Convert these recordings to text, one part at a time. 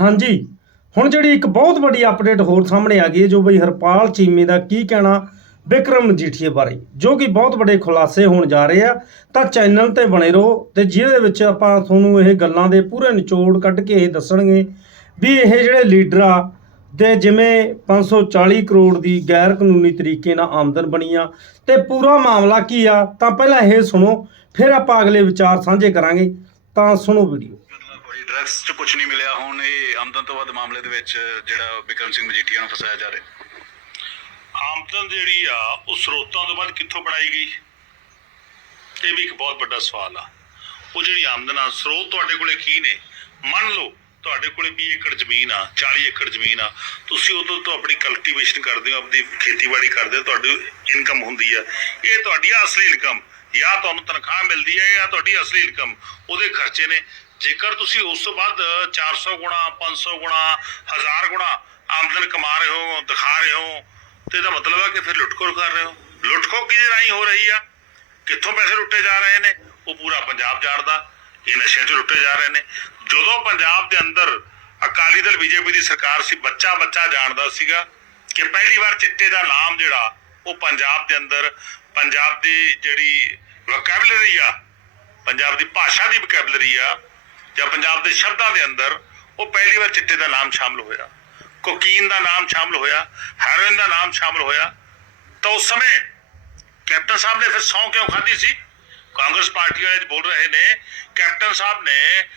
ਹਾਂਜੀ। ਹੁਣ ਜਿਹੜੀ ਇੱਕ ਬਹੁਤ ਵੱਡੀ ਅਪਡੇਟ ਹੋਰ ਸਾਹਮਣੇ ਆ ਗਈ ਹੈ, ਜੋ ਬਈ ਹਰਪਾਲ ਚੀਮੇ ਦਾ ਕੀ ਕਹਿਣਾ, ਵਿਕਰਮ ਮਜੀਠੀਏ ਬਾਰੇ, ਜੋ ਕਿ ਬਹੁਤ ਵੱਡੇ ਖੁਲਾਸੇ ਹੋਣ ਜਾ ਰਹੇ ਆ, ਤਾਂ ਚੈਨਲ ਤੇ ਬਣੇ ਰਹੋ ਤੇ ਜਿਹਦੇ ਵਿੱਚ ਆਪਾਂ ਤੁਹਾਨੂੰ ਇਹ ਗੱਲਾਂ ਦੇ ਪੂਰੇ ਨਿਚੋੜ ਕੱਢ ਕੇ ਇਹ ਦੱਸਣਗੇ ਵੀ ਇਹ ਜਿਹੜੇ ਲੀਡਰ ਆ, ਦੇ ਜਿਵੇਂ 540 ਕਰੋੜ ਦੀ ਗੈਰ ਕਾਨੂੰਨੀ ਤਰੀਕੇ ਨਾਲ ਆਮਦਨ ਬਣੀ ਆ, ਤੇ ਪੂਰਾ ਮਾਮਲਾ ਕੀ ਆ, ਤਾਂ ਪਹਿਲਾਂ ਇਹ ਸੁਣੋ, ਫਿਰ ਆਪਾਂ ਅਗਲੇ ਵਿਚਾਰ ਸਾਂਝੇ ਕਰਾਂਗੇ, ਤਾਂ ਸੁਣੋ ਵੀਡੀਓ। ਕੋਈ ਡਰੱਗਸ 'ਚ ਕੁਝ ਨਹੀਂ ਮਿਲਿਆ। ਹੁਣ ਇਹ ਆਮਦਨ ਤੋਂ ਵੱਧ ਮਾਮਲੇ ਦੇ ਵਿੱਚ ਜਿਹੜਾ ਵਿਕਰਮ ਸਿੰਘ ਮਜੀਠੀਆ ਨੂੰ ਫਸਾਇਆ ਜਾ ਰਿਹਾ। ਆਮਦਨ ਜਿਹੜੀ ਆ, ਉਹ ਸਰੋਤਾਂ ਤੋਂ ਬਾਅਦ ਕਿੱਥੋਂ ਬਣਾਈ ਗਈ? ਇਹ ਵੀ ਇੱਕ ਬਹੁਤ ਵੱਡਾ ਸਵਾਲ ਆ। ਉਹ ਜਿਹੜੀ ਆਮਦਨ ਆ, ਸਰੋਤ ਤੁਹਾਡੇ ਕੋਲੇ ਕੀ ਨੇ? ਮੰਨ ਲਓ ਤੁਹਾਡੇ ਕੋਲੇ 20 ਏਕੜ ਜ਼ਮੀਨ ਆ 40 ਏਕੜ ਜ਼ਮੀਨ ਆ। ਤੁਸੀਂ ਉਦੋਂ ਤੋਂ ਆਪਣੀ ਕਲਟੀਵੇਸ਼ਨ ਕਰਦੇ ਹੋ, ਆਪਣੀ ਖੇਤੀਬਾੜੀ ਕਰਦੇ ਹੋ, ਤੁਹਾਡੀ ਇਨਕਮ ਹੁੰਦੀ ਆ। ਇਹ ਤੁਹਾਡੀ ਅਸਲੀ ਇਨਕਮ ਜਾਂ ਤੁਹਾਨੂੰ ਤਨਖਾਹ ਮਿਲਦੀ ਹੈ ਜਾਂ ਤੁਹਾਡੀ ਅਸਲੀ ਇਨਕਮ ਉਹਦੇ ਖਰਚੇ ਨੇ। ਜੇਕਰ ਤੁਸੀਂ ਉਸ ਤੋਂ ਬਾਅਦ 400 ਗੁਣਾ 500 ਗੁਣਾ 1000 ਗੁਣਾ ਆਮਦਨ ਕਮਾ ਰਹੇ ਹੋ, ਦਿਖਾ ਰਹੇ ਹੋ, ਤੇ ਇਹਦਾ ਮਤਲਬ ਹੈ ਕਿ ਫਿਰ ਲੁੱਟਖੋਰ ਕਰ ਰਹੇ ਹੋ। ਲੁੱਟਖੋ ਕਿਹਦੇ ਰਾਹੀਂ ਹੋ ਰਹੀ ਆ? ਕਿੱਥੋਂ ਪੈਸੇ ਲੁੱਟੇ ਜਾ ਰਹੇ ਨੇ? ਉਹ ਪੂਰਾ ਪੰਜਾਬ ਜਾਣਦਾ। ਇਹ ਨਸ਼ੇ 'ਚ ਲੁੱਟੇ ਜਾ ਰਹੇ ਨੇ। ਜਦੋਂ ਪੰਜਾਬ ਦੇ ਅੰਦਰ ਅਕਾਲੀ ਦਲ, ਬੀਜੇਪੀ ਦੀ ਸਰਕਾਰ ਸੀ ਬੱਚਾ ਬੱਚਾ ਜਾਣਦਾ ਸੀਗਾ ਕਿ ਪਹਿਲੀ ਵਾਰ ਚਿੱਟੇ ਦਾ ਨਾਮ ਜਿਹੜਾ, ਉਹ ਪੰਜਾਬ ਦੇ ਅੰਦਰ, ਪੰਜਾਬ ਦੀ ਜਿਹੜੀ ਵੋਕੈਬਲਰੀ ਆ, ਪੰਜਾਬ ਦੀ ਭਾਸ਼ਾ ਦੀ ਵੋਕੈਬਲਰੀ ਆ ਜਾਂ ਪੰਜਾਬ ਦੇ ਸ਼ਬਦਾਂ ਦੇ ਅੰਦਰ ਉਹ ਪਹਿਲੀ ਵਾਰ ਚਿੱਟੇ ਦਾ ਨਾਮ ਸ਼ਾਮਲ ਹੋਇਆ, ਕੋਕੀਨ ਦਾ ਨਾਮ ਸ਼ਾਮਲ ਹੋਇਆ, ਹੈਰੋਇਨ ਦਾ ਨਾਮ ਸ਼ਾਮਲ ਹੋਇਆ, ਤਾਂ ਉਸ ਸਮੇਂ ਕੈਪਟਨ ਸਾਹਿਬ ਨੇ ਫਿਰ ਸੌਂ ਕਿਉਂ ਖਾਧੀ ਸੀ? ਕਾਂਗਰਸ ਪਾਰਟੀ ਵਾਲੇ ਬੋਲ ਰਹੇ ਨੇ, ਕੈਪਟਨ ਸਾਹਿਬ ਨੇ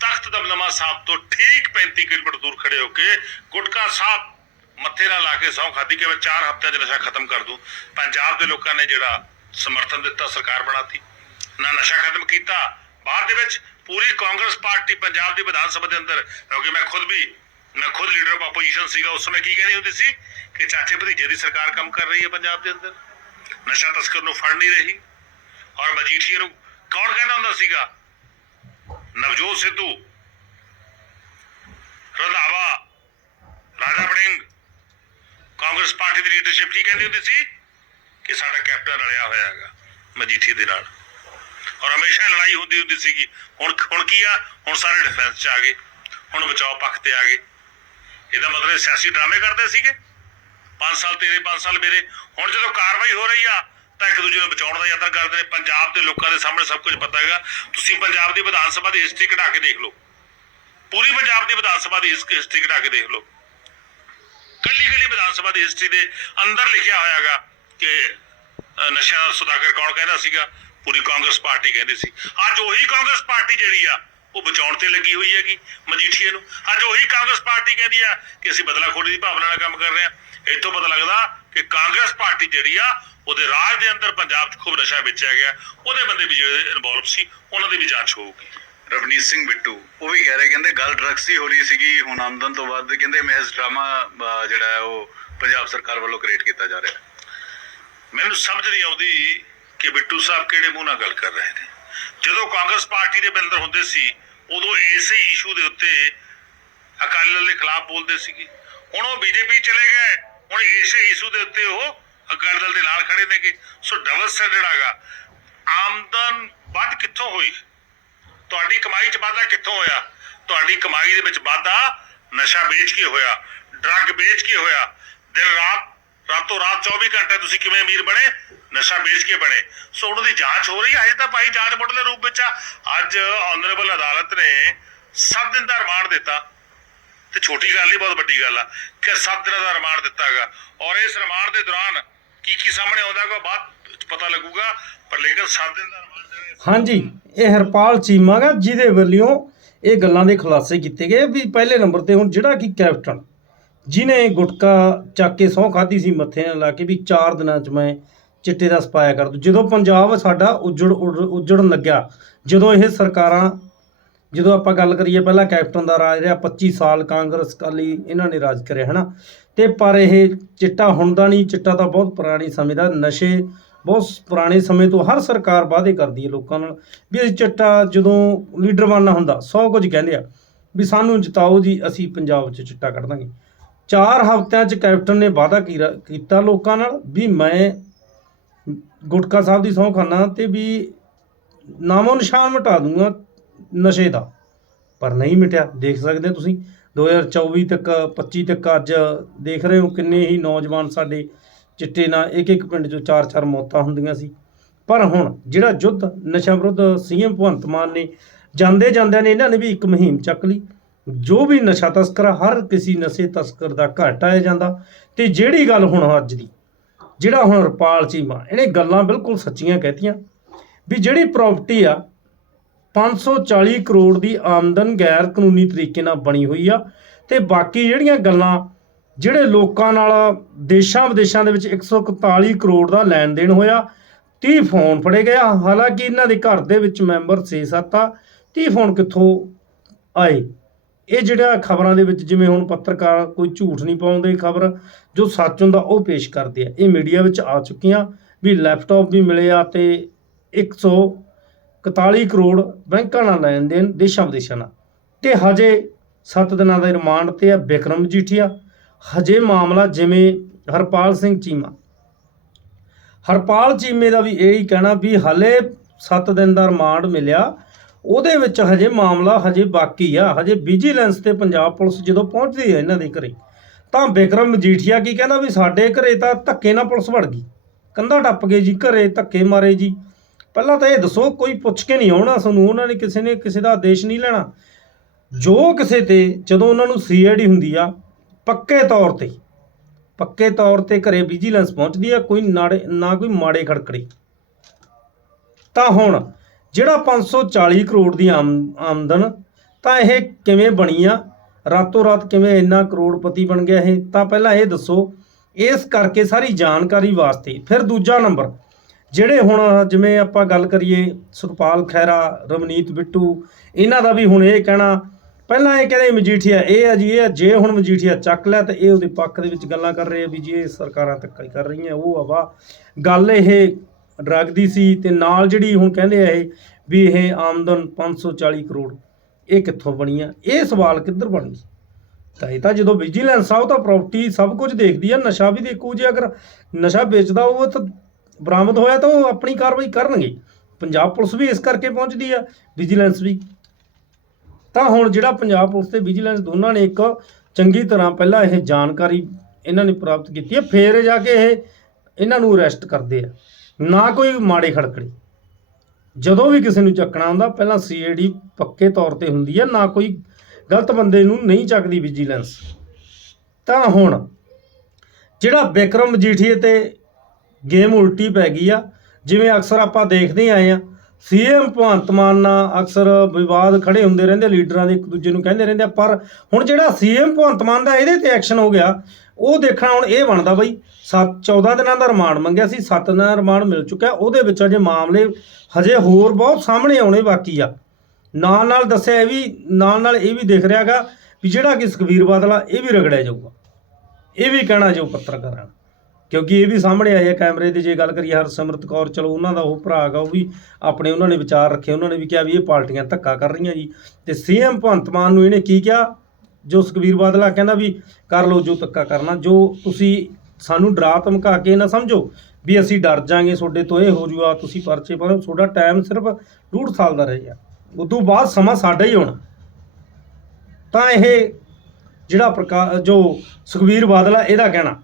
ਤਖਤ ਦਮਦਮਾ ਸਾਹਿਬ ਤੋਂ ਠੀਕ 35 ਕਿਲੋਮੀਟਰ ਦੂਰ ਖੜੇ ਹੋ ਕੇ ਗੁਟਕਾ ਸਾਹਿਬ ਮੱਥੇ ਨਾਲ ਲਾ ਕੇ ਸੌਂ ਖਾਧੀ ਕਿ ਮੈਂ 4 ਹਫ਼ਤਿਆਂ 'ਚ ਨਸ਼ਾ ਖਤਮ ਕਰ ਦੂੰ। ਪੰਜਾਬ ਦੇ ਲੋਕਾਂ ਨੇ ਜਿਹੜਾ ਸਮਰਥਨ ਦਿੱਤਾ, ਸਰਕਾਰ ਬਣਾਤੀ। ਨਾ ਨਸ਼ਾ ਖਤਮ ਕੀਤਾ, ਬਾਅਦ ਦੇ ਵਿੱਚ ਪੂਰੀ ਕਾਂਗਰਸ ਪਾਰਟੀ ਪੰਜਾਬ ਦੀ ਵਿਧਾਨ ਸਭਾ ਦੇ ਅੰਦਰ, ਕਿਉਂਕਿ ਮੈਂ ਖੁਦ ਵੀ, ਮੈਂ ਖੁਦ ਲੀਡਰ ਆਫ ਆਪੋਜੀਸ਼ਨ ਸੀਗਾ, ਉਸ ਸਮੇਂ ਕੀ ਕਹਿੰਦੀ ਹੁੰਦੀ ਸੀ ਕਿ ਚਾਚੇ ਭਤੀਜੇ ਦੀ ਸਰਕਾਰ ਕੰਮ ਕਰ ਰਹੀ ਹੈ ਪੰਜਾਬ ਦੇ ਅੰਦਰ। ਨਸ਼ਾ ਤਸਕਰ ਨੂੰ ਫੜ ਨਹੀਂ ਰਹੀ। ਔਰ ਮਜੀਠੀਏ ਨੂੰ ਕੌਣ ਕਹਿੰਦਾ ਹੁੰਦਾ ਸੀਗਾ? ਨਵਜੋਤ ਸਿੱਧੂ। ਰੰਧਾਵਾ। ਰਾਜਾ ਬੜਿੰਗ ਕਾਂਗਰਸ ਪਾਰਟੀ ਦੀ ਲੀਡਰਸ਼ਿਪ ਕੀ ਕਹਿੰਦੀ ਹੁੰਦੀ ਸੀ? ਕਿ ਸਾਡਾ ਕੈਪਟਨ ਰਲਿਆ ਹੋਇਆ ਹੈਗਾ ਮਜੀਠੀ ਦੇ ਨਾਲ। ਔਰ ਹਮੇਸ਼ਾ ਲੜਾਈ ਹੁੰਦੀ ਹੁੰਦੀ ਸੀਗੀ। ਹੁਣ ਹੁਣ ਕੀ ਆ? ਹੁਣ ਸਾਰੇ ਡਿਫੈਂਸ 'ਚ ਆ ਗਏ। ਹੁਣ ਬਚਾਓ ਪੱਖ ਤੇ ਆ ਗਏ। ਇਹਦਾ ਮਤਲਬ ਸਿਆਸੀ ਡਰਾਮੇ ਕਰਦੇ ਸੀਗੇ? 5 ਸਾਲ ਤੇਰੇ 5 ਸਾਲ ਮੇਰੇ। ਹੁਣ ਜਦੋਂ ਕਾਰਵਾਈ ਹੋ ਰਹੀ ਆ ਤਾਂ ਇੱਕ ਦੂਜੇ ਨੂੰ ਬਚਾਉਣ ਦਾ ਯਤਨ ਕਰਦੇ ਨੇ। ਪੰਜਾਬ ਦੇ ਲੋਕਾਂ ਦੇ ਸਾਹਮਣੇ ਸਭ ਕੁਝ ਪਤਾ ਹੈਗਾ। ਤੁਸੀਂ ਪੰਜਾਬ ਦੀ ਵਿਧਾਨ ਸਭਾ ਦੀ ਹਿਸਟਰੀ ਘਟਾ ਕੇ ਦੇਖ ਲਓ। ਪੂਰੀ ਪੰਜਾਬ ਦੀ ਵਿਧਾਨ ਸਭਾ ਦੀ ਹਿਸਟਰੀ ਘਟਾ ਕੇ ਦੇਖ ਲਓ। ਕੱਲੀ ਕੱਲੀ ਵਿਧਾਨ ਸਭਾ ਦੀ ਹਿਸਟਰੀ ਦੇ ਅੰਦਰ ਲਿਖਿਆ ਹੋਇਆ ਹੋਇਆਗਾ ਕਿ ਅ, ਨਸ਼ਿਆਂ ਦਾ ਸੁਦਾਗਰ ਕੌਣ ਕਹਿੰਦਾ ਸੀਗਾ? ਪੂਰੀ ਕਾਂਗਰਸ ਪਾਰਟੀ ਕਹਿੰਦੀ ਸੀ। ਅੱਜ ਉਹੀ ਕਾਂਗਰਸ ਪਾਰਟੀ ਜਿਹੜੀ ਆ ਉਹ ਬਚਾਉਣ ਤੇ ਲੱਗੀ ਹੋਈ ਹੈਗੀ ਮਜੀਠੀਏ ਨੂੰ। ਅੱਜ ਉਹੀ ਕਾਂਗਰਸ ਪਾਰਟੀ ਕਹਿੰਦੀ ਆ ਕਿ ਅਸੀਂ ਬਦਲਾਖੋਰੀ ਦੀ ਭਾਵਨਾ ਨਾਲ ਕੰਮ ਕਰ ਰਹੇ ਆ। ਇੱਥੋਂ ਪਤਾ ਲੱਗਦਾ ਕਿ ਕਾਂਗਰਸ ਪਾਰਟੀ ਜਿਹੜੀ ਆ ਉਹਦੇ ਰਾਜ ਦੇ ਅੰਦਰ ਪੰਜਾਬ 'ਚ ਖੂਬ ਨਸ਼ਾ ਵੇਚਿਆ ਗਿਆ। ਉਹਦੇ ਬੰਦੇ ਵੀ ਜਿਹੜੇ ਇਨਵੋਲਵ ਸੀ ਉਹਨਾਂ ਦੀ ਵੀ ਜਾਂਚ ਹੋਊਗੀ। ਰਵਨੀਤ ਸਿੰਘ ਬਿੱਟੂ ਉਹ ਵੀ ਕਹਿ ਰਹੇ ਕਹਿੰਦੇ ਗੱਲ ਡਰੱਗਸ ਦੀ ਹੋ ਰਹੀ ਸੀਗੀ ਹੁਣ ਆਮਦਨ ਤੋਂ ਵੱਧ ਕਹਿੰਦੇ ਮਹਿਜ਼ ਡਰਾਮਾ ਜਿਹੜਾ ਹੈ ਉਹ ਪੰਜਾਬ ਸਰਕਾਰ ਵੱਲੋਂ ਕ੍ਰੀਏਟ ਕੀਤਾ ਜਾ ਰਿਹਾ। ਮੈਨੂੰ ਸਮਝ ਨਹੀਂ ਆਉਂਦੀ ਕਿ ਬਿੱਟੂ ਸਾਹਿਬ ਕਿਹੜੇ ਮੂੰਹ ਨਾਲ ਗੱਲ ਕਰ ਰਹੇ ਨੇ? ਜਦੋਂ ਕਾਂਗਰਸ ਪਾਰਟੀ ਦੇ ਬੰਦਰ ਹੁੰਦੇ ਸੀ, ਉਦੋਂ ਇਸੇ ਇਸ਼ੂ ਦੇ ਉੱਤੇ ਅਕਾਲੀ ਦਲ ਦੇ ਖਿਲਾਫ ਬੋਲਦੇ ਸੀਗੇ। ਹੁਣ ਉਹ ਬੀਜੇਪੀ ਚਲੇ ਗਏ, ਹੁਣ ਇਸੇ ਇਸ਼ੂ ਦੇ ਉੱਤੇ ਉਹ ਅਕਾਲੀ ਦਲ ਦੇ ਨਾਲ ਖੜੇ ਨੇਗੇ। ਸੋ ਡਬਲ ਸਟੈਂਡਰਡ ਆਗਾ। ਆਮਦਨ ਵੱਧ ਕਿੱਥੋਂ ਹੋਈ? ਤੁਹਾਡੀ ਕਮਾਈ 'ਚ ਵਾਧਾ ਕਿੱਥੋਂ ਹੋਇਆ? ਤੁਹਾਡੀ ਕਮਾਈ ਦੇ ਵਿੱਚ ਵਾਧਾ ਨਸ਼ਾ ਵੇਚ ਕੇ ਹੋਇਆ ਡਰੱਗ ਵੇਚ ਕੇ ਹੋਇਆ। ਦਿਨ ਰਾਤ ਰਾਤੋਂ ਰਾਤ 24 ਘੰਟੇ ਤੁਸੀਂ ਕਿਵੇਂ ਅਮੀਰ ਬਣੇ? ਨਸ਼ਾ ਵੇਚ ਕੇ ਬਣੇ। ਸੋ ਉਹਨਾਂ ਦੀ ਜਾਂਚ ਹੋ ਰਹੀ ਹੈ। ਹਜੇ ਤਾਂ ਭਾਈ ਜਾਂਚ ਮੁੱਢਲੇ ਰੂਪ ਵਿੱਚ ਆ। ਅੱਜ ਆਨਰੇਬਲ ਅਦਾਲਤ ਨੇ 7 ਦਿਨ ਦਾ ਰਿਮਾਂਡ ਦਿੱਤਾ। ਤੇ ਛੋਟੀ ਗੱਲ ਨਹੀਂ, ਬਹੁਤ ਵੱਡੀ ਗੱਲ ਆ ਕਿ 7 ਦਿਨਾਂ ਦਾ ਰਿਮਾਂਡ ਦਿੱਤਾਗਾ। ਔਰ ਇਸ ਰਿਮਾਂਡ ਦੇ ਦੌਰਾਨ ਕੀ ਕੀ ਸਾਹਮਣੇ ਆਉਂਦਾਗਾ ਬਾਅਦ ਪਤਾ ਲੱਗੂਗਾ। ਪਰ ਲੇਕਿਨ 7 ਦਿਨ ਦਾ ਰਿਮਾਂਡ ਹਾਂਜੀ, ਇਹ ਹਰਪਾਲ ਚੀਮਾ ਗਾ, ਜਿਹਦੇ ਵੱਲੋਂ ਇਹ ਗੱਲਾਂ ਦੇ ਖੁਲਾਸੇ ਕੀਤੇ ਗਏ। ਵੀ ਪਹਿਲੇ ਨੰਬਰ ਤੇ ਹੁਣ ਜਿਹੜਾ ਕਿ ਕੈਪਟਨ ਜਿਨੇ ਗੁਟਕਾ ਚੱਕ ਕੇ ਸਹੁੰ ਖਾਧੀ ਸੀ ਮੱਥੇ ਨਾਲ ਲਾ ਕੇ ਵੀ 4 ਦਿਨਾਂ 'ਚ ਮੈਂ ਚਿੱਟੇ ਦਾ ਸਪਾਇਆ ਕਰ ਦੂੰ। ਜਦੋਂ ਪੰਜਾਬ ਸਾਡਾ ਉਜੜ ਉੜ- ਉਜੜਨ ਲੱਗਿਆ, ਜਦੋਂ ਇਹ ਸਰਕਾਰਾਂ, ਜਦੋਂ ਆਪਾਂ ਗੱਲ ਕਰੀਏ ਪਹਿਲਾਂ ਕੈਪਟਨ ਦਾ ਰਾਜ ਰਿਹਾ 25 ਸਾਲ ਕਾਂਗਰਸ ਕਾਲੀ ਇਹਨਾਂ ਨੇ ਰਾਜ ਕਰਿਆ, ਹਨਾ? ਤੇ ਪਰ ਇਹ ਚਿੱਟਾ ਹੁਣ ਦਾ ਨਹੀਂ, ਚਿੱਟਾ ਤਾਂ ਬਹੁਤ ਪੁਰਾਣੀ ਸਮੇਂ ਦਾ ਨਸ਼ੇ, ਬਹੁਤ ਪੁਰਾਣੇ ਸਮੇਂ ਤੋਂ ਹਰ ਸਰਕਾਰ ਵਾਅਦੇ ਕਰਦੀ ਹੈ ਲੋਕਾਂ ਨਾਲ ਵੀ ਇਹ ਚਿੱਟਾ ਜਦੋਂ ਲੀਡਰ ਬਣਨਾ ਹੁੰਦਾ, ਸੌ ਕੁਝ ਕਹਿੰਦੇ ਆ ਵੀ ਸਾਨੂੰ ਜਿਤਾਓ ਜੀ, ਅਸੀਂ ਪੰਜਾਬ 'ਚ ਚਿੱਟਾ ਕੱਢ ਦਾਂਗੇ। ਚਾਰ ਹਫ਼ਤਿਆਂ 'ਚ ਕੈਪਟਨ ਨੇ ਵਾਅਦਾ ਕੀਰਾ- ਕੀਤਾ ਲੋਕਾਂ ਨਾਲ ਵੀ ਮੈਂ ਗੁਟਕਾ ਸਾਹਿਬ ਦੀ ਸਹੁੰ ਖਾਨਾ ਤੇ ਵੀ ਨਾਮੋ ਨਿਸ਼ਾਨ ਮਿਟਾ ਦੂੰਗਾ ਨਸ਼ੇ ਦਾ। ਪਰ ਨਹੀਂ ਮਿਟਿਆ। ਦੇਖ ਸਕਦੇ ਹੋ ਤੁਸੀਂ 2024 ਤੱਕ 25 ਤੱਕ ਅੱਜ ਦੇਖ ਰਹੇ ਹੋ ਕਿੰਨੇ ਹੀ ਨੌਜਵਾਨ ਸਾਡੇ ਚਿੱਟੇ ਨਾਲ ਇੱਕ ਇੱਕ ਪਿੰਡ 'ਚੋਂ ਚਾਰ ਚਾਰ ਮੌਤਾਂ ਹੁੰਦੀਆਂ ਸੀ। ਪਰ ਹੁਣ ਜਿਹੜਾ ਯੁੱਧ ਨਸ਼ਾ ਵਿਰੁੱਧ ਸੀਐਮ ਭਗਵੰਤ ਮਾਨ ਨੇ ਜਾਂਦੇ ਜਾਂਦਿਆਂ ਨੇ ਇਹਨਾਂ ਨੇ ਵੀ ਇੱਕ ਮੁਹਿੰਮ ਚੱਕ ਲਈ। ਜੋ ਵੀ ਨਸ਼ਾ ਤਸਕਰ ਆ, ਹਰ ਕਿਸੇ ਨਸ਼ੇ ਤਸਕਰ ਦਾ ਘਾਟ ਆਇਆ ਜਾਂਦਾ। ਤੇ ਜਿਹੜੀ ਗੱਲ ਹੁਣ ਅੱਜ ਦੀ ਜਿਹੜਾ ਹੁਣ ਰਪਾਲ ਚੀਮਾ ਇਹਨੇ ਗੱਲਾਂ ਬਿਲਕੁਲ ਸੱਚੀਆਂ ਕਹਿਤੀਆਂ ਵੀ ਜਿਹੜੀ ਪ੍ਰਾਪਰਟੀ ਆ 540 ਕਰੋੜ ਦੀ ਆਮਦਨ ਗੈਰ ਕਾਨੂੰਨੀ ਤਰੀਕੇ ਨਾਲ ਬਣੀ ਹੋਈ ਆ ਤੇ ਬਾਕੀ ਜਿਹੜੀਆਂ ਗੱਲਾਂ ਜਿਹੜੇ ਲੋਕਾਂ ਨਾਲ ਦੇਸ਼ਾਂ ਵਿਦੇਸ਼ਾਂ ਦੇ ਵਿੱਚ 141 ਕਰੋੜ ਦਾ ਲੈਣ ਦੇਣ ਹੋਇਆ 30 ਫੋਨ ਫੜੇ ਗਏ ਹਾਲਾਂਕਿ ਇਹਨਾਂ ਦੇ ਘਰ ਦੇ ਵਿੱਚ ਮੈਂਬਰ 6-7 ਆ 30 ਫੋਨ ਕਿੱਥੋਂ ਆਏ? ਇਹ ਜਿਹੜਾ ਖਬਰਾਂ ਦੇ ਵਿੱਚ ਜਿਵੇਂ ਹੁਣ ਪੱਤਰਕਾਰ ਕੋਈ ਝੂਠ ਨਹੀਂ ਪਾਉਂਦੇ ਖਬਰ, ਜੋ ਸੱਚ ਹੁੰਦਾ ਉਹ ਪੇਸ਼ ਕਰਦੇ ਆ। ਇਹ ਮੀਡੀਆ ਵਿੱਚ ਆ ਚੁੱਕੀਆਂ ਵੀ ਲੈਪਟਾਪ ਵੀ ਮਿਲੇ ਆ ਤੇ 141 ਕਰੋੜ ਬੈਂਕਾਂ ਨਾਲ ਲੈਣ ਦੇਣ ਦੇਸ਼ਾਂ ਵਿਦੇਸ਼ਾਂ ਨਾਲ। ਤੇ ਹਜੇ 7 ਦਿਨਾਂ ਦਾ ਰਿਮਾਂਡ ਤੇ ਆ ਬਿਕਰਮ ਜੀਠੀਆ। ਹਜੇ ਮਾਮਲਾ ਜਿਵੇਂ ਹਰਪਾਲ ਸਿੰਘ ਚੀਮਾ। ਹਰਪਾਲ ਚੀਮੇ ਦਾ ਵੀ ਇਹ ਹੀ ਕਹਿਣਾ ਵੀ ਹਲੇ 7 ਦਿਨ ਦਾ ਰਿਮਾਂਡ ਮਿਲਿਆ। ਉਹਦੇ ਵਿੱਚ ਹਜੇ ਮਾਮਲਾ ਹਜੇ ਬਾਕੀ ਆ, ਹਜੇ ਵਿਜੀਲੈਂਸ ਤੇ ਪੰਜਾਬ ਪੁਲਿਸ ਜਦੋਂ ਪਹੁੰਚਦੀ ਹੈ ਇਹਨਾਂ ਦੇ ਘਰੇ, ਤਾਂ ਬਿਕਰਮ ਮਜੀਠੀਆ ਕੀ ਕਹਿੰਦਾ ਵੀ ਸਾਡੇ ਘਰੇ ਤਾਂ ਧੱਕੇ ਨਾਲ ਪੁਲਿਸ ਵੜ ਗਈ। ਕੰਧਾ ਟੱਪ ਗਏ ਜੀ ਘਰੇ, ਧੱਕੇ ਮਾਰੇ ਜੀ। ਪਹਿਲਾਂ ਤਾਂ ਇਹ ਦੱਸੋ, ਕੋਈ ਪੁੱਛ ਕੇ ਨਹੀਂ ਆਉਣਾ ਸਾਨੂੰ, ਉਹਨਾਂ ਨੇ ਕਿਸੇ ਨੇ ਕਿਸੇ ਦਾ ਆਦੇਸ਼ ਨਹੀਂ ਲੈਣਾ। ਜੋ ਕਿਸੇ ਤੇ, ਜਦੋਂ ਉਹਨਾਂ ਨੂੰ ਸੀਆਈਡੀ ਹੁੰਦੀ ਆ, ਪੱਕੇ ਤੌਰ ਤੇ, ਪੱਕੇ ਤੌਰ ਤੇ ਘਰੇ ਵਿਜੀਲੈਂਸ ਪਹੁੰਚਦੀ ਆ, ਕੋਈ ਨਾੜੇ, ਨਾ ਕੋਈ ਮਾੜੇ ਖੜਕੜੇ। ਤਾਂ ਹੁਣ ਜਿਹੜਾ 540 ਕਰੋੜ ਦੀ ਆਮ- ਆਮਦਨ ਤਾਂ ਇਹ ਕਿਵੇਂ ਬਣੀ ਆ? ਰਾਤੋਂ ਰਾਤ ਕਿਵੇਂ ਇੰਨਾ ਕਰੋੜਪਤੀ ਬਣ ਗਿਆ ਇਹ? ਤਾਂ ਪਹਿਲਾਂ ਇਹ ਦੱਸੋ ਇਸ ਕਰਕੇ ਸਾਰੀ ਜਾਣਕਾਰੀ ਵਾਸਤੇ। ਫਿਰ ਦੂਜਾ ਨੰਬਰ ਜਿਹੜੇ ਹੁਣ ਜਿਵੇਂ ਆਪਾਂ ਗੱਲ ਕਰੀਏ ਸੁਖਪਾਲ ਖਹਿਰਾ ਰਵਨੀਤ ਬਿੱਟੂ ਇਹਨਾਂ ਦਾ ਵੀ ਹੁਣ ਇਹ ਕਹਿਣਾ ਪਹਿਲਾਂ ਇਹ ਕਹਿੰਦੇ ਮਜੀਠੀਆ ਇਹ ਆ ਜੀ ਇਹ ਆ, ਜੇ ਹੁਣ ਮਜੀਠੀਆ ਚੱਕ ਲਿਆ ਤਾਂ ਇਹ ਉਹਦੇ ਪੱਖ ਦੇ ਵਿੱਚ ਗੱਲਾਂ ਕਰ ਰਹੇ ਆ ਵੀ ਜੀ ਇਹ ਸਰਕਾਰਾਂ ਧੱਕਾ ਹੀ ਕਰ ਰਹੀਆਂ ਉਹ ਆਵਾ ਗੱਲ ਇਹ ਡਰੱਗ ਦੀ ਸੀ ਤੇ ਨਾਲ ਜਿਹੜੀ ਹੁਣ ਕਹਿੰਦੇ ਆ ਇਹ ਵੀ ਇਹ ਆਮਦਨ 540 ਕਰੋੜ ਇਹ ਕਿੱਥੋਂ ਬਣੀ ਆ ਇਹ ਸਵਾਲ ਕਿੱਧਰ ਬਣ ਗਈ ਤਾਂ ਇਹ ਤਾਂ ਜਦੋਂ ਵਿਜੀਲੈਂਸ ਆ, ਉਹ ਤਾਂ ਪ੍ਰਾਪਰਟੀ ਸਭ ਕੁਝ ਦੇਖਦੀ ਆ, ਨਸ਼ਾ ਵੀ ਦੇਖੂ ਜੇ ਅਗਰ ਨਸ਼ਾ ਵੇਚਦਾ ਉਹ ਤਾਂ ਬਰਾਮਦ ਹੋਇਆ ਤਾਂ ਉਹ ਆਪਣੀ ਕਾਰਵਾਈ ਕਰਨਗੇ। ਪੰਜਾਬ ਪੁਲਿਸ ਵੀ ਇਸ ਕਰਕੇ ਪਹੁੰਚਦੀ ਆ ਵਿਜੀਲੈਂਸ ਵੀ। ਤਾਂ ਹੁਣ ਜਿਹੜਾ ਪੰਜਾਬ ਪੁਲਿਸ ਤੇ ਵਿਜੀਲੈਂਸ ਦੋਨਾਂ ਨੇ ਇੱਕ ਚੰਗੀ ਤਰ੍ਹਾਂ ਪਹਿਲਾਂ ਇਹ ਜਾਣਕਾਰੀ ਇਹਨਾਂ ਨੇ ਪ੍ਰਾਪਤ ਕੀਤੀ ਹੈ ਫੇਰ ਜਾ ਕੇ ਇਹ ਇਹਨਾਂ ਨੂੰ ਅਰੈਸਟ ਕਰਦੇ ਆ। ਨਾ ਕੋਈ ਮਾੜੇ ਖੜਕੜੀ। ਜਦੋਂ ਵੀ ਕਿਸੇ ਨੂੰ ਚੱਕਣਾ ਹੁੰਦਾ, ਪਹਿਲਾਂ ਸੀਆਈਡੀ ਪੱਕੇ ਤੌਰ ਤੇ ਹੁੰਦੀ ਹੈ, ਨਾ ਕੋਈ ਗਲਤ ਬੰਦੇ ਨੂੰ ਨਹੀਂ ਚੱਕਦੀ ਵਿਜੀਲੈਂਸ ਤਾਂ ਹੁਣ ਜਿਹੜਾ ਬਿਕਰਮ ਮਜੀਠੀਏ ਤੇ ਗੇਮ ਉਲਟੀ ਪੈ ਗਈ ਆ, ਜਿਵੇਂ ਅਕਸਰ ਆਪਾਂ ਦੇਖਦੇ ਆਏ ਆ ਸੀਐਮ ਭਗਵੰਤ ਮਾਨ ਨਾਲ ਅਕਸਰ ਵਿਵਾਦ ਖੜੇ ਹੁੰਦੇ ਰਹਿੰਦੇ ਲੀਡਰਾਂ ਦੇ ਇੱਕ ਦੂਜੇ ਨੂੰ ਕਹਿੰਦੇ ਰਹਿੰਦੇ ਆ, ਪਰ ਹੁਣ ਜਿਹੜਾ ਸੀਐਮ ਭਗਵੰਤ ਮਾਨ ਦਾ ਇਹਦੇ ਤੇ ਐਕਸ਼ਨ ਹੋ ਗਿਆ, ਉਹ ਦੇਖਣਾ ਹੁਣ ਇਹ ਬਣਦਾ ਬਈ 7 14 ਦਿਨਾਂ ਦਾ ਰਿਮਾਂਡ ਮੰਗਿਆ ਸੀ 7 ਦਿਨਾਂ ਦਾ ਰਿਮਾਂਡ ਮਿਲ ਚੁੱਕਿਆ, ਉਹਦੇ ਵਿੱਚ ਅਜੇ ਮਾਮਲੇ ਹਜੇ ਹੋਰ ਬਹੁਤ ਸਾਹਮਣੇ ਆਉਣੇ ਬਾਕੀ ਆ ਨਾਲ ਨਾਲ ਦੱਸਿਆ ਇਹ ਵੀ, ਨਾਲ ਨਾਲ ਇਹ ਵੀ ਦਿਖ ਰਿਹਾਗਾ ਵੀ ਜਿਹੜਾ ਕਿ ਸੁਖਬੀਰ ਬਾਦਲ ਆ, ਇਹ ਵੀ ਰਗੜਿਆ ਜਾਊਗਾ ਇਹ ਵੀ ਕਹਿਣਾ ਜੋ ਪੱਤਰਕਾਰਾਂ ਨੇ। ਕਿਉਂਕਿ ਇਹ ਵੀ ਸਾਹਮਣੇ ਆਇਆ ਕੈਮਰੇ ਤੇ ਜੇ ਗੱਲ ਕਰੀਏ ਹਰਸਿਮਰਤ ਕੌਰ, ਚਲੋ ਉਹਨਾਂ ਦਾ ਉਹ ਭਰਾ ਹੈਗਾ ਉਹ ਵੀ ਆਪਣੇ ਉਹਨਾਂ ਨੇ ਵਿਚਾਰ ਰੱਖੇ, ਉਹਨਾਂ ਨੇ ਵੀ ਕਿਹਾ ਵੀ ਇਹ ਪਾਰਟੀਆਂ ਧੱਕਾ ਕਰ ਰਹੀਆਂ ਜੀ। ਤੇ ਸੀਐਮ ਭਗਵੰਤ ਮਾਨ ਨੂੰ ਇਹਨੇ ਕੀ ਕਿਹਾ? ਜੋ ਸੁਖਬੀਰ ਬਾਦਲਾ ਕਹਿੰਦਾ ਵੀ ਕਰ ਲਓ ਜੋ ਧੱਕਾ ਕਰਨਾ, ਜੋ ਤੁਸੀਂ ਸਾਨੂੰ ਡਰਾ ਧਮਕਾ ਕੇ ਨਾ ਸਮਝੋ ਵੀ ਅਸੀਂ ਡਰ ਜਾਾਂਗੇ, ਤੁਹਾਡੇ ਤੋਂ ਇਹ ਹੋ ਜੂਗਾ ਤੁਸੀਂ ਪਰਚੇ ਪਰ ਤੁਹਾਡਾ ਟਾਈਮ ਸਿਰਫ ਡੂਢ ਸਾਲ ਦਾ ਰਹੇਗਾ ਉਦੋਂ ਬਾਅਦ ਸਮਾਂ ਸਾਡਾ ਹੀ ਆਉਣਾ ਤਾਂ ਇਹ ਜਿਹੜਾ ਪ੍ਰਕਾ, ਜੋ ਸੁਖਬੀਰ ਬਾਦਲਾ ਇਹਦਾ ਕਹਿਣਾ।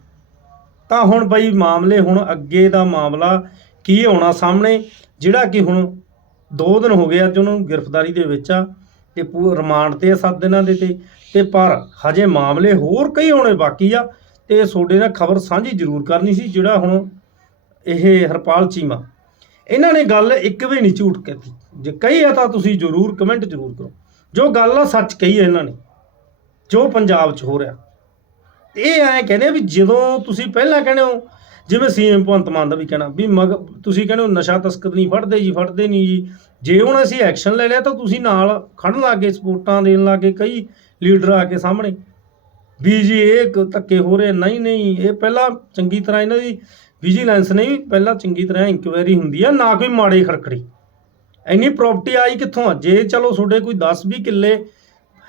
ਤਾਂ ਹੁਣ ਬਈ ਮਾਮਲੇ ਹੁਣ ਅੱਗੇ ਦਾ ਮਾਮਲਾ ਕੀ ਆਉਣਾ ਸਾਹਮਣੇ, ਜਿਹੜਾ ਕਿ ਹੁਣ 2 ਦਿਨ ਹੋ ਗਏ ਅੱਜ ਉਹਨਾਂ ਨੂੰ ਗ੍ਰਿਫਤਾਰੀ ਦੇ ਵਿੱਚ ਆ, ਤੇ ਪੂ ਰਿਮਾਂਡ ਤੇ ਆ 7 ਦਿਨਾਂ ਦੇ ਤੇ ਤੇ ਪਰ ਹਜੇ ਮਾਮਲੇ ਹੋਰ ਕਈ ਹੋਣੇ ਬਾਕੀ ਆ, ਤੇ ਤੁਹਾਡੇ ਨਾਲ ਖਬਰ ਸਾਂਝੀ ਜ਼ਰੂਰ ਕਰਨੀ ਸੀ, ਜਿਹੜਾ ਹੁਣ ਇਹ ਹਰਪਾਲ ਚੀਮਾ। ਇਹਨਾਂ ਨੇ ਗੱਲ ਇੱਕ ਵੀ ਨਹੀਂ ਝੂਠ ਕੀਤੀ। ਜੇ ਕਹੀ ਆ ਤਾਂ ਤੁਸੀਂ ਜ਼ਰੂਰ ਕਮੈਂਟ ਜ਼ਰੂਰ ਕਰੋ। ਜੋ ਗੱਲ ਆ ਸੱਚ ਕਹੀ ਹੈ ਇਹਨਾਂ ਨੇ, ਜੋ ਪੰਜਾਬ 'ਚ ਹੋ ਰਿਹਾ। ਇਹ ਐਂ ਕਹਿੰਦੇ ਆ ਵੀ ਜਦੋਂ ਤੁਸੀਂ ਪਹਿਲਾਂ ਕਹਿੰਦੇ ਹੋ, ਜਿਵੇਂ ਸੀਐਮ ਭਗਵੰਤ ਮਾਨ ਦਾ ਵੀ ਕਹਿਣਾ, ਵੀ ਮਗ ਤੁਸੀਂ ਕਹਿੰਦੇ ਹੋ ਨਸ਼ਾ ਤਸਕਰ ਨਹੀਂ, ਫੜਦੇ ਜੀ, ਫੜਦੇ ਨਹੀਂ ਜੀ। ਜੇ ਹੁਣ ਅਸੀਂ ਐਕਸ਼ਨ ਲੈ ਲਿਆ ਤਾਂ ਤੁਸੀਂ ਨਾਲ ਖੜਨ ਲੱਗੇ ਸਪੋਰਟਾਂ ਦੇਣ ਲੱਗੇ ਕਈ ਲੀਡਰ ਆ ਕੇ ਸਾਹਮਣੇ। ਵੀ ਜੀ ਇਹ ਧੱਕੇ ਹੋ ਰਹੇ, ਨਹੀਂ ਨਹੀਂ, ਇਹ ਪਹਿਲਾਂ ਚੰਗੀ ਤਰ੍ਹਾਂ ਇਹਨਾਂ ਦੀ ਵਿਜੀਲੈਂਸ ਨਹੀਂ, ਪਹਿਲਾਂ ਚੰਗੀ ਤਰ੍ਹਾਂ ਇਨਕੁਆਇਰੀ ਹੁੰਦੀ ਆ, ਨਾ ਕੋਈ ਮਾੜੇ ਖੜਕੜੀ। ਇੰਨੀ ਪ੍ਰਾਪਰਟੀ ਆਈ ਕਿੱਥੋਂ ਆ? ਜੇ ਚਲੋ ਤੁਹਾਡੇ ਕੋਈ 10 20 ਕਿੱਲੇ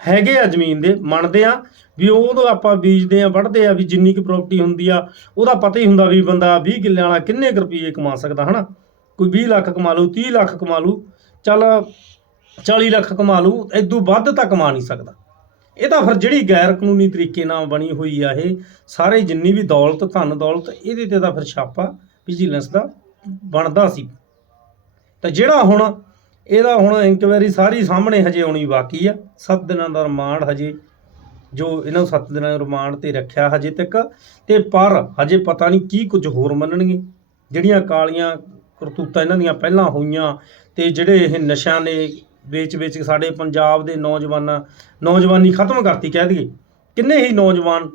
ਹੈਗੇ ਆ ਜ਼ਮੀਨ ਦੇ, ਮੰਨਦੇ ਆ ਵੀ ਉਦੋਂ ਆਪਾਂ ਬੀਜਦੇ ਆ, ਵੱਢਦੇ ਆ, ਵੀ ਜਿੰਨੀ ਕੁ ਪ੍ਰਾਪਰਟੀ ਹੁੰਦੀ ਆ, ਉਹਦਾ ਪਤਾ ਹੀ ਹੁੰਦਾ ਵੀ ਬੰਦਾ 20 ਕਿੱਲਿਆਂ ਵਾਲਾ ਕਿੰਨੇ ਕੁ ਰੁਪਏ ਕਮਾ ਸਕਦਾ, ਹਨਾ? ਕੋਈ 20 ਲੱਖ ਕਮਾ ਲੂ 30 ਲੱਖ ਕਮਾ ਲੂ ਚੱਲ 40 ਲੱਖ ਕਮਾ ਲੂ ਇਦੋਂ ਵੱਧ ਤਾਂ ਕਮਾ ਨਹੀਂ ਸਕਦਾ। ਇਹ ਤਾਂ ਫਿਰ ਜਿਹੜੀ ਗੈਰ ਕਾਨੂੰਨੀ ਤਰੀਕੇ ਨਾਲ ਬਣੀ ਹੋਈ ਆ ਇਹ, ਸਾਰੇ ਜਿੰਨੀ ਵੀ ਦੌਲਤ, ਧਨ ਦੌਲਤ, ਇਹਦੇ ਤੇ ਤਾਂ ਫਿਰ ਛਾਪਾ ਵਿਜੀਲੈਂਸ ਦਾ ਬਣਦਾ ਸੀ। ਤਾਂ ਜਿਹੜਾ ਹੁਣ ਇਹਦਾ ਹੁਣ ਇਨਕੁਆਇਰੀ ਸਾਰੀ ਸਾਹਮਣੇ ਹਜੇ ਆਉਣੀ ਬਾਕੀ ਆ। 7 ਦਿਨਾਂ ਦਾ ਰਿਮਾਂਡ ਹਜੇ, ਜੋ ਇਹਨਾਂ ਨੂੰ 7 ਦਿਨਾਂ ਦਾ ਰਿਮਾਂਡ ਤੇ ਰੱਖਿਆ ਹਜੇ ਤੱਕ। ਤੇ ਪਰ ਹਜੇ ਪਤਾ ਨਹੀਂ ਕੀ ਕੁਝ ਹੋਰ ਮੰਨਣਗੇ। ਜਿਹੜੀਆਂ ਕਾਲੀਆਂ ਕਰਤੂਤਾਂ ਇਹਨਾਂ ਦੀਆਂ ਪਹਿਲਾਂ ਹੋਈਆਂ ਤੇ ਜਿਹੜੇ ਇਹ ਨਸ਼ਿਆਂ ਨੇ ਵੇਚ-ਵੇਚ ਸਾਡੇ ਪੰਜਾਬ ਦੇ ਨੌਜਵਾਨਾਂ, ਨੌਜਵਾਨੀ ਖਤਮ ਕਰਤੀ ਕਹਿ ਦਈਏ। ਕਿੰਨੇ ਹੀ ਨੌਜਵਾਨ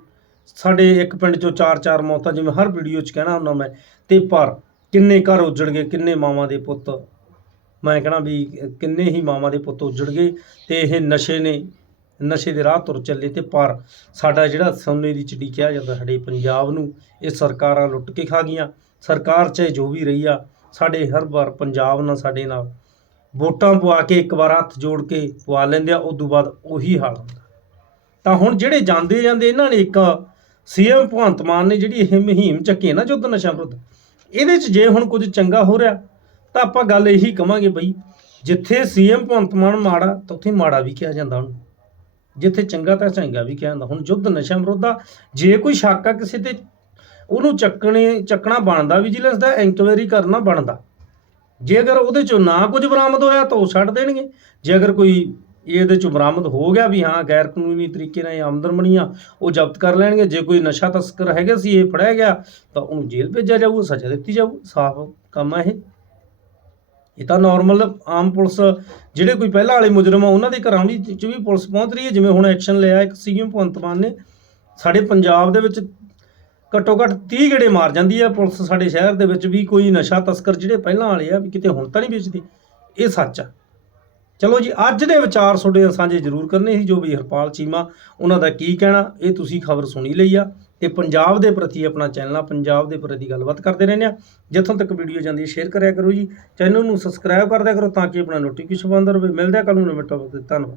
ਸਾਡੇ ਇੱਕ ਪਿੰਡ ਚੋਂ ਚਾਰ ਚਾਰ ਮੌਤਾਂ, ਜਿਵੇਂ ਹਰ ਵੀਡੀਓ 'ਚ ਕਹਿਣਾ ਹੁੰਦਾ ਮੈਂ। ਤੇ ਪਰ ਕਿੰਨੇ ਘਰ ਉਜੜ ਗਏ, ਕਿੰਨੇ ਮਾਵਾਂ ਦੇ ਪੁੱਤ ਮੈਂ ਕਹਣਾ ਵੀ ਕਿੰਨੇ ਹੀ ਮਾਵਾਂ ਦੇ ਪੁੱਤ ਉੱਜੜ ਗਏ ਤੇ ਇਹ ਨਸ਼ੇ ਨੇ, ਨਸ਼ੇ ਦੇ ਰਾਹ ਤੁਰ ਚੱਲੇ ਤੇ ਪਰ ਸਾਡਾ ਜਿਹੜਾ ਸੋਨੇ ਦੀ ਚਿੜੀ ਕਿਹਾ ਜਾਂਦਾ ਸਾਡੇ ਪੰਜਾਬ ਨੂੰ, ਇਹ ਸਰਕਾਰਾਂ ਲੁੱਟ ਕੇ ਖਾ ਗਈਆਂ। ਸਰਕਾਰ ਚਾਹੇ ਜੋ ਵੀ ਰਹੀ ਆ, ਸਾਡੇ ਹਰ ਵਾਰ ਪੰਜਾਬ ਨਾਲ ਸਾਡੇ ਨਾਲ ਵੋਟਾਂ ਪਵਾ ਕੇ ਇੱਕ ਵਾਰ ਹੱਥ ਜੋੜ ਕੇ ਪਵਾ ਲੈਂਦੇ ਆ, ਉਸ ਤੋਂ ਬਾਅਦ ਉਹੀ ਹਾਲ ਹੁੰਦਾ। ਤਾਂ ਹੁਣ ਜਿਹੜੇ ਜਾਂਦੇ ਜਾਂਦੇ ਇਹਨਾਂ ਨੇ ਇੱਕ ਸੀਐਮ ਭਗਵੰਤ ਮਾਨ ਨੇ ਜਿਹੜੀ ਇਹ ਮੁਹਿੰਮ ਚੱਕੀ ਹੈ ਨਾ ਯੁੱਧ ਨਸ਼ਾ ਵਿਰੁੱਧ, ਇਹਦੇ 'ਚ ਜੇ ਹੁਣ ਕੁਝ ਚੰਗਾ ਹੋ ਰਿਹਾ ਤਾਂ ਆਪਾਂ ਗੱਲ ਇਹੀ ਕਵਾਂਗੇ ਬਈ, ਜਿੱਥੇ ਸੀਐਮ ਭਗਵੰਤ ਮਾਨ ਮਾੜਾ, ਤਾਂ ਉੱਥੇ ਮਾੜਾ ਵੀ ਕਿਹਾ ਜਾਂਦਾ ਉਹਨੂੰ। ਜਿੱਥੇ ਚੰਗਾ ਤਾਂ ਚੰਗਾ ਵੀ ਕਿਹਾ ਜਾਂਦਾ। ਹੁਣ ਯੁੱਧ ਨਸ਼ਾ ਵਿਰੁੱਧ ਦਾ ਜੇ ਕੋਈ ਸ਼ੱਕ ਆ ਕਿਸੇ ਤੇ, ਉਹਨੂੰ ਚੱਕਣੇ, ਚੱਕਣਾ ਬਣਦਾ ਵਿਜੀਲੈਂਸ ਦਾ ਇਨਕੁਆਇਰੀ ਕਰਨਾ ਬਣਦਾ। ਜੇ ਅਗਰ ਉਹਦੇ ਚੋਂ ਨਾ ਕੁਝ ਬਰਾਮਦ ਹੋਇਆ ਤਾਂ ਉਹ ਛੱਡ ਦੇਣਗੇ। ਜੇ ਅਗਰ ਕੋਈ ਇਹਦੇ ਚੋਂ ਬਰਾਮਦ ਹੋ ਗਿਆ ਵੀ ਹਾਂ ਗੈਰ ਕਾਨੂੰਨੀ ਤਰੀਕੇ ਨਾਲ ਇਹ ਆਮਦਨ ਬਣੀ ਉਹ ਜ਼ਬਤ ਕਰ ਲੈਣਗੇ। ਜੇ ਕੋਈ ਨਸ਼ਾ ਤਸਕਰ ਹੈਗਾ ਸੀ, ਇਹ ਫੜਿਆ ਗਿਆ, ਤਾਂ ਉਹਨੂੰ ਜੇਲ੍ਹ ਭੇਜਿਆ ਜਾਊ ਸਜ਼ਾ ਦਿੱਤੀ ਜਾਊ। ਸਾਫ਼ ਕੰਮ ਆ ਇਹ। ਇਹ ਤਾਂ ਨਾਰਮਲ ਆਮ ਪੁਲਿਸ, ਜਿਹੜੇ ਕੋਈ ਪਹਿਲਾਂ ਵਾਲੇ ਮੁਜਰਮ ਆ, ਉਹਨਾਂ ਦੇ ਘਰਾਂ ਵੀ ਚ ਵੀ ਪੁਲਿਸ ਪਹੁੰਚ ਰਹੀ ਹੈ। ਜਿਵੇਂ ਹੁਣ ਐਕਸ਼ਨ ਲਿਆ ਇੱਕ ਸੀਐਮ ਭਗਵੰਤ ਮਾਨ ਨੇ, ਸਾਡੇ ਪੰਜਾਬ ਦੇ ਵਿੱਚ ਘੱਟੋ ਘੱਟ 30 ਗੇੜੇ ਮਾਰ ਜਾਂਦੀ ਹੈ ਪੁਲਿਸ ਸਾਡੇ ਸ਼ਹਿਰ ਦੇ ਵਿੱਚ ਵੀ ਕੋਈ ਨਸ਼ਾ ਤਸਕਰ ਜਿਹੜੇ ਪਹਿਲਾਂ ਵਾਲੇ ਆ, ਵੀ ਕਿਤੇ ਹੁਣ ਤਾਂ ਨਹੀਂ ਵੇਚਦੇ। ਇਹ ਸੱਚ ਆ। ਚਲੋ ਜੀ, ਅੱਜ ਦੇ ਵਿਚਾਰ ਤੁਹਾਡੇ ਸਾਂਝੇ ਜ਼ਰੂਰ ਕਰਨੇ ਸੀ, ਜੋ ਵੀ ਹਰਪਾਲ ਚੀਮਾ, ਉਹਨਾਂ ਦਾ ਕੀ ਕਹਿਣਾ, ਇਹ ਤੁਸੀਂ ਖਬਰ ਸੁਣੀ ਲਈ ਆ। ਤੇ ਪੰਜਾਬ ਦੇ ਪ੍ਰਤੀ ਆਪਣਾ ਚੈਨਲ ਆ, ਪੰਜਾਬ ਦੇ ਪ੍ਰਤੀ ਗੱਲਬਾਤ ਕਰਦੇ ਰਹਿੰਦੇ ਆ। ਜਿੱਥੋਂ ਤੱਕ ਵੀਡੀਓ ਜਾਂਦੀ ਹੈ ਸ਼ੇਅਰ ਕਰਿਆ ਕਰੋ ਜੀ। ਚੈਨਲ ਨੂੰ ਸਬਸਕ੍ਰਾਈਬ ਕਰਦਿਆ ਕਰੋ ਤਾਂ ਕਿ ਆਪਣਾ ਨੋਟੀਫਿਕੇਸ਼ਨ ਬੰਦ ਰਹੇ। ਮਿਲਦੇ ਆ ਕੱਲ ਨੂੰ ਨਵੇਂ ਟੌਪਿਕ ਤੇ। ਧੰਨਵਾਦ।